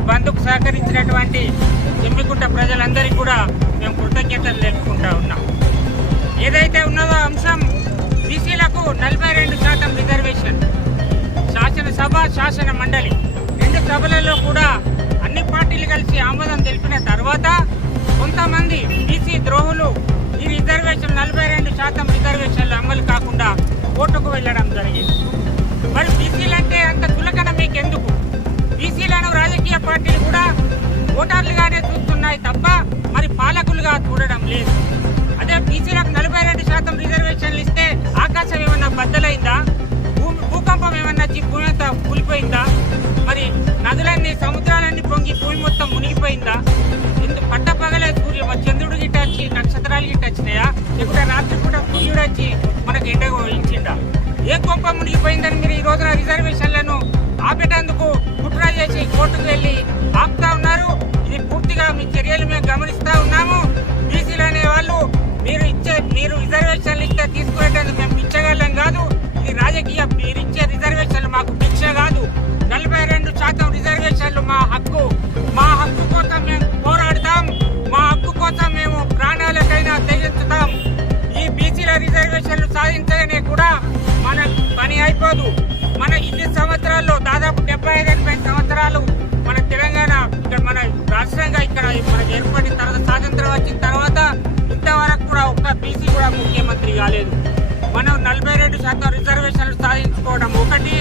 మరి బంధుకు సహకరించినటువంటి చెమ్మికుంట ప్రజలందరికీ కూడా మేము కృతజ్ఞతలు తెలుపుకుంటా ఉన్నాం. ఏదైతే ఉన్నదో అంశం బీసీలకు నలభై రెండు శాతం రిజర్వేషన్. శాసనసభ శాసన మండలి రెండు సభలలో కూడా అన్ని పార్టీలు కలిసి ఆమోదం తెలిపిన తర్వాత కొంతమంది బీసీ ద్రోహులు ఈ రిజర్వేషన్ నలభై రెండు శాతం రిజర్వేషన్లు అమలు కాకుండా కోర్టుకు వెళ్ళడం జరిగింది. తప్ప మరి పాలకులుగా చూడడం లేదు. అదే బీసీలకు నలభై రెండు శాతం రిజర్వేషన్లు ఇస్తే ఆకాశం ఏమన్నా బద్దలైందా? భూమి భూకంపం ఏమన్నా భూమి అంతా కూలిపోయిందా? మరి నదులన్నీ సముద్రాలన్నీ పొంగి భూమి మొత్తం మునిగిపోయిందా? ఎందుకు పట్టపగలే సూర్య మరి చంద్రుడు గిట్ట వచ్చి నక్షత్రాలు గిట్ట వచ్చినాయా? లేకుంటే రాత్రి కూడా సూర్యుడు వచ్చి మనకు ఎండ ఇచ్చిండా ఏ కొంప మునిగిపోయిందని మీరు ఈ రోజున రిజర్వేషన్లను ఆపేటందుకు రిజర్వేషన్లు తీసుకునేటందుకు మేము పిచ్చగలం కాదు. ఇది రాజకీయ మీరిచ్చే రిజర్వేషన్లు మాకు పిచ్చ కాదు. నలభై రెండు శాతం రిజర్వేషన్లు మా హక్కు. మా హక్కు కోసం మేము పోరాడతాం. మా హక్కు కోసం మేము ప్రాణాలకైనా తెగించుతాం ఈ బీసీల రిజర్వేషన్లు సాధించగానే కూడా మన పని అయిపోదు. మన ముఖ్యమంత్రి కాలేదు. మనం నలభై రెండు శాతం రిజర్వేషన్లు సాధించుకోవడం ఒకటి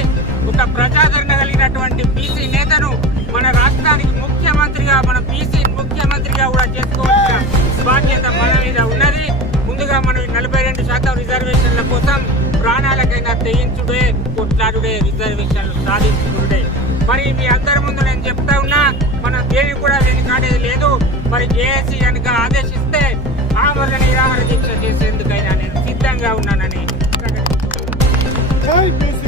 ఒక ప్రజాదరణ కలిగినటువంటి బీసీ నేతను మన రాష్ట్రానికి ముఖ్యమంత్రిగా మన బీసీ ముఖ్యమంత్రిగా కూడా చేసుకోవాల్సిన బాధ్యత మన మీద ఉన్నది. ముందుగా మనం నలభై రెండు శాతం రిజర్వేషన్ల కోసం ప్రాణాలకైనా తెయించుడే కొట్లాడుడే రిజర్వేషన్లు సాధించుకుడే మరి మీ అందరి ముందు నేను చెప్తా ఉన్నా మనం దేని కూడా వెనుకాడేది లేదు. మరి జేఏసీ కనుక Bye.